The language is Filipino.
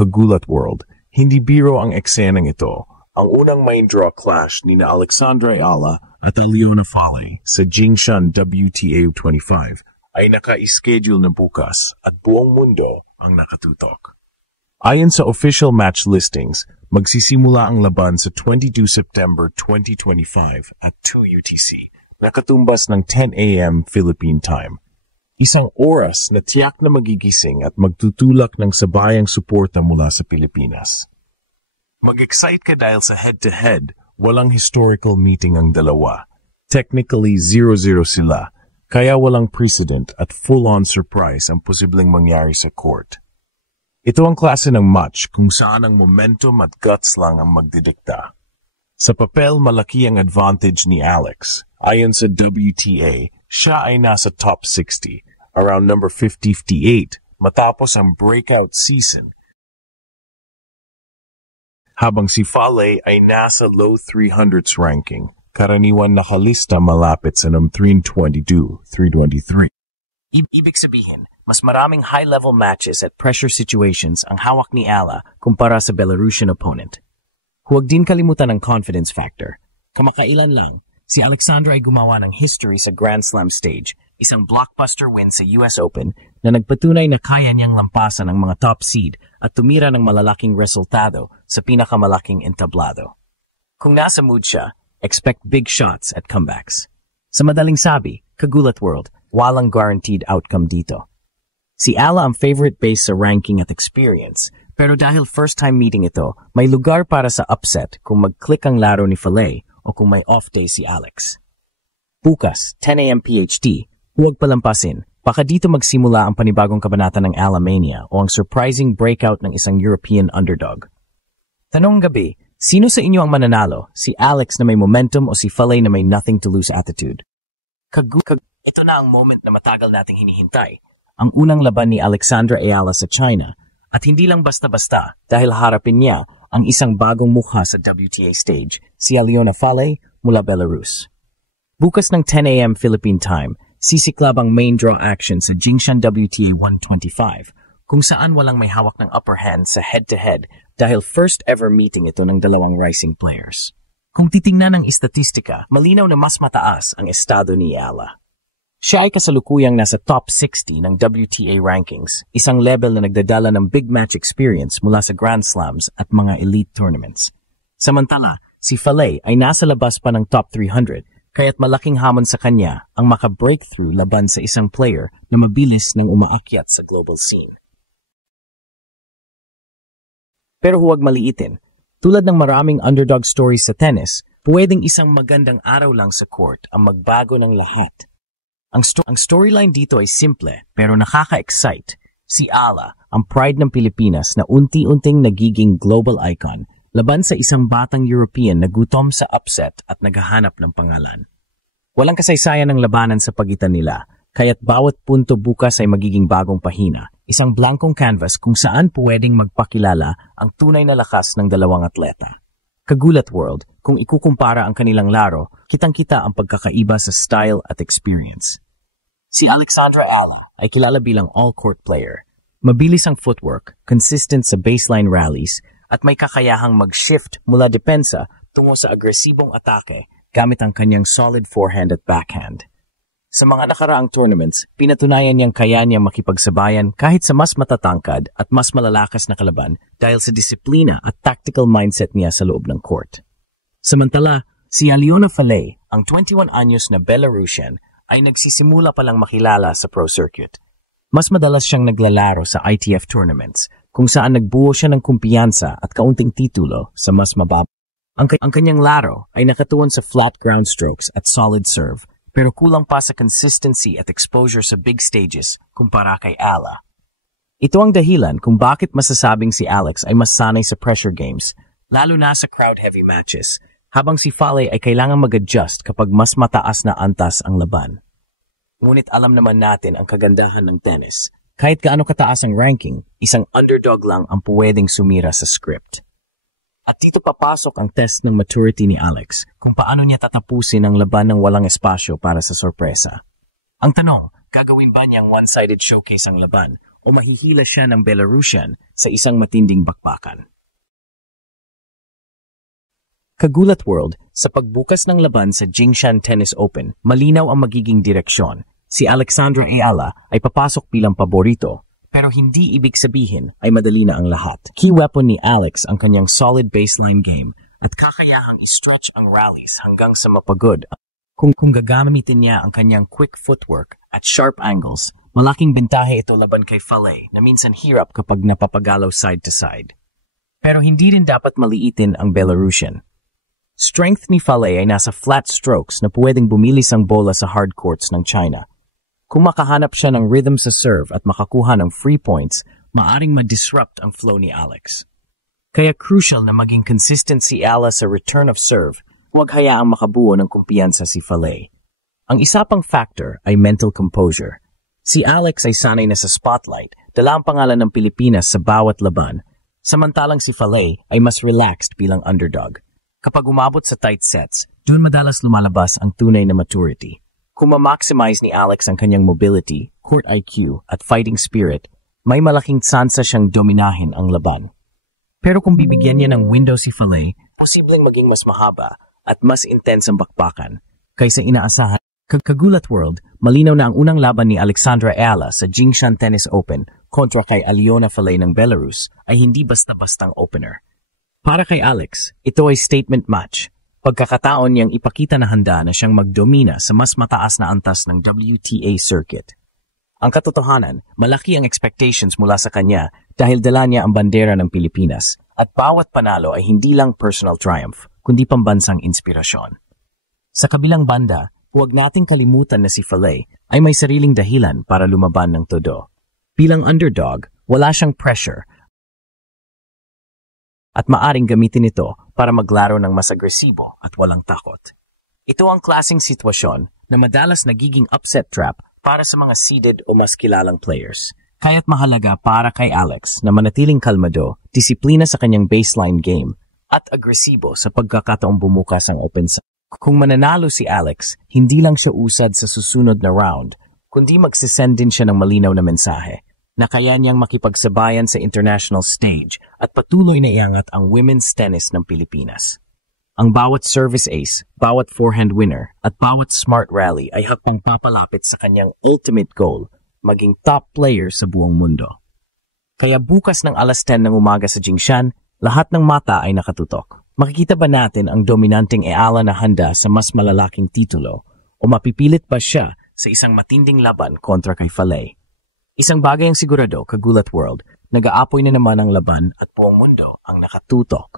Kagulat World. Hindi biro ang eksenang ito. Ang unang main draw clash ni na Alexandra Ayala at Aliona Fale sa Jingshan WTA 25 ay naka-schedule na bukas at buong mundo ang nakatutok. Ayon sa official match listings, magsisimula ang laban sa 22 September 2025 at 2 UTC, nakatumbas ng 10 a.m. Philippine time. Isang oras na tiyak na magigising at magtutulak ng sabayang suporta mula sa Pilipinas. Mag-excite ka dahil sa head-to-head, walang historical meeting ang dalawa. Technically 0-0 sila, kaya walang precedent at full-on surprise ang posibleng mangyari sa court. Ito ang klase ng match kung saan ang momentum at guts lang ang magdidikta. Sa papel, malaki ang advantage ni Alex. Ayon sa WTA, siya ay nasa top 60, around number 58, matapos ang breakout season. Habang si Fale ay nasa low 300s ranking, karaniwan nakalista malapit sa num 322, 323. Ibig sabihin, mas maraming high-level matches at pressure situations ang hawak ni Ala kumpara sa Belarusian opponent. Huwag din kalimutan ang confidence factor. Kamakailan lang, si Alexandra ay gumawa ng history sa Grand Slam stage, isang blockbuster win sa US Open na nagpatunay na kaya niyang lampasan ang mga top seed at tumira ng malalaking resultado sa pinakamalaking entablado. Kung nasa mood siya, expect big shots at comebacks. Sa madaling sabi, Kagulat World, walang guaranteed outcome dito. Si Ala ang favorite base sa ranking at experience, pero dahil first-time meeting ito, may lugar para sa upset kung mag-click ang laro ni Fale o kung may off day si Alex. Bukas, 10 a.m. PHT, huwag palampasin, baka dito magsimula ang panibagong kabanata ng Alamania o ang surprising breakout ng isang European underdog. Tanong gabi, sino sa inyo ang mananalo? Si Alex na may momentum o si Fale na may nothing to lose attitude? Ito na ang moment na matagal nating hinihintay. Ang unang laban ni Alexandra Ayala sa China at hindi lang basta-basta dahil harapin niya ang isang bagong mukha sa WTA stage, si Aliona Fale mula Belarus. Bukas ng 10 a.m. Philippine time, sisiklab ang main draw action sa Jingshan WTA 125 kung saan walang may hawak ng upper hand sa head-to-head dahil first ever meeting ito ng dalawang rising players. Kung titingnan ang istatistika, malinaw na mas mataas ang estado ni Ayala. Siya ay kasalukuyang nasa top 60 ng WTA rankings, isang level na nagdadala ng big match experience mula sa Grand Slams at mga elite tournaments. Samantala, si Fale ay nasa labas pa ng top 300, kaya't malaking hamon sa kanya ang maka-breakthrough laban sa isang player na mabilis nang umaakyat sa global scene. Pero huwag maliitin, tulad ng maraming underdog stories sa tennis, pwedeng isang magandang araw lang sa court ang magbago ng lahat. Ang storyline dito ay simple pero nakaka-excite. Si Ala, ang pride ng Pilipinas na unti-unting nagiging global icon, laban sa isang batang European na gutom sa upset at naghahanap ng pangalan. Walang kasaysayan ng labanan sa pagitan nila, kaya't bawat punto bukas ay magiging bagong pahina, isang blankong canvas kung saan pwedeng magpakilala ang tunay na lakas ng dalawang atleta. Kagulat World, kung ikukumpara ang kanilang laro, kitang-kita ang pagkakaiba sa style at experience. Si Alexandra Ayala ay kilala bilang all-court player. Mabilis ang footwork, consistent sa baseline rallies, at may kakayahang mag-shift mula depensa tungo sa agresibong atake gamit ang kanyang solid forehand at backhand. Sa mga nakaraang tournaments, pinatunayan niyang kaya niyang makipagsabayan kahit sa mas matatangkad at mas malalakas na kalaban dahil sa disiplina at tactical mindset niya sa loob ng court. Samantala, si Aliona Fale, ang 21 anyos na Belarusian, ay nagsisimula palang makilala sa pro circuit. Mas madalas siyang naglalaro sa ITF tournaments kung saan nagbuo siya ng kumpiyansa at kaunting titulo sa mas mababa. Ang kanyang laro ay nakatuon sa flat ground strokes at solid serve, pero kulang pa sa consistency at exposure sa big stages kumpara kay Ala. Ito ang dahilan kung bakit masasabing si Alex ay mas sanay sa pressure games, lalo na sa crowd-heavy matches, habang si Fale ay kailangang mag-adjust kapag mas mataas na antas ang laban. Ngunit alam naman natin ang kagandahan ng tennis. Kahit gaano kataas ang ranking, isang underdog lang ang pwedeng sumira sa script. At dito papasok ang test ng maturity ni Alex kung paano niya tatapusin ang laban ng walang espasyo para sa sorpresa. Ang tanong, gagawin ba niyang one-sided showcase ang laban o mahihila siya ng Belarusian sa isang matinding bakbakan. Kagulat World, sa pagbukas ng laban sa Jingshan Tennis Open, malinaw ang magiging direksyon. Si Alexandra Ayala ay papasok bilang paborito, pero hindi ibig sabihin ay madali na ang lahat. Key weapon ni Alex ang kanyang solid baseline game at kakayahang i-stretch ang rallies hanggang sa mapagod. Kung gagamitin niya ang kanyang quick footwork at sharp angles, malaking bentahe ito laban kay Falay na minsan hirap kapag napapagalaw side to side. Pero hindi rin dapat maliitin ang Belarusian. Strength ni Falay ay nasa flat strokes na pwedeng bumilis ang bola sa hard courts ng China. Kung makahanap siya ng rhythm sa serve at makakuha ng free points, maaring ma-disrupt ang flow ni Alex. Kaya crucial na maging consistent si Ala sa return of serve, huwag hayaang makabuo ng kumpiyansa si Falay. Ang isa pang factor ay mental composure. Si Alex ay sanay na sa spotlight, dala ang pangalan ng Pilipinas sa bawat laban, samantalang si Falay ay mas relaxed bilang underdog. Kapag umabot sa tight sets, dun madalas lumalabas ang tunay na maturity. Kung ma-maximize ni Alex ang kanyang mobility, court IQ at fighting spirit, may malaking tsansa siyang dominahin ang laban. Pero kung bibigyan niya ng window si Falay, posibleng maging mas mahaba at mas intense ang bakbakan kaysa inaasahan. Kagulat World, malinaw na ang unang laban ni Alexandra Ayala sa Jingshan Tennis Open kontra kay Aliona Falay ng Belarus ay hindi basta-bastang opener. Para kay Alex, ito ay statement match. Pagkakataon niyang ipakita na handa na siyang magdomina sa mas mataas na antas ng WTA circuit. Ang katotohanan, malaki ang expectations mula sa kanya dahil dala niya ang bandera ng Pilipinas at bawat panalo ay hindi lang personal triumph, kundi pambansang inspirasyon. Sa kabilang banda, huwag nating kalimutan na si Falay ay may sariling dahilan para lumaban ng todo. Bilang underdog, wala siyang pressure at maaring gamitin ito para maglaro ng mas agresibo at walang takot. Ito ang klaseng sitwasyon na madalas nagiging upset trap para sa mga seeded o mas kilalang players. Kaya't mahalaga para kay Alex na manatiling kalmado, disiplina sa kanyang baseline game, at agresibo sa pagkakataong bumukas ang open sa. Kung mananalo si Alex, hindi lang siya usad sa susunod na round, kundi magsisend din siya ng malinaw na mensahe na kaya niyang makipagsabayan sa international stage at patuloy na iangat ang women's tennis ng Pilipinas. Ang bawat service ace, bawat forehand winner, at bawat smart rally ay hakbang papalapit sa kanyang ultimate goal, maging top player sa buong mundo. Kaya bukas ng alas 10 ng umaga sa Jingshan, lahat ng mata ay nakatutok. Makikita ba natin ang dominanteng Ayala na handa sa mas malalaking titulo o mapipilit ba siya sa isang matinding laban kontra kay Falay? Isang bagay ang sigurado, Kagulat World, nag-aapoy na naman ang laban at buong mundo ang nakatuto.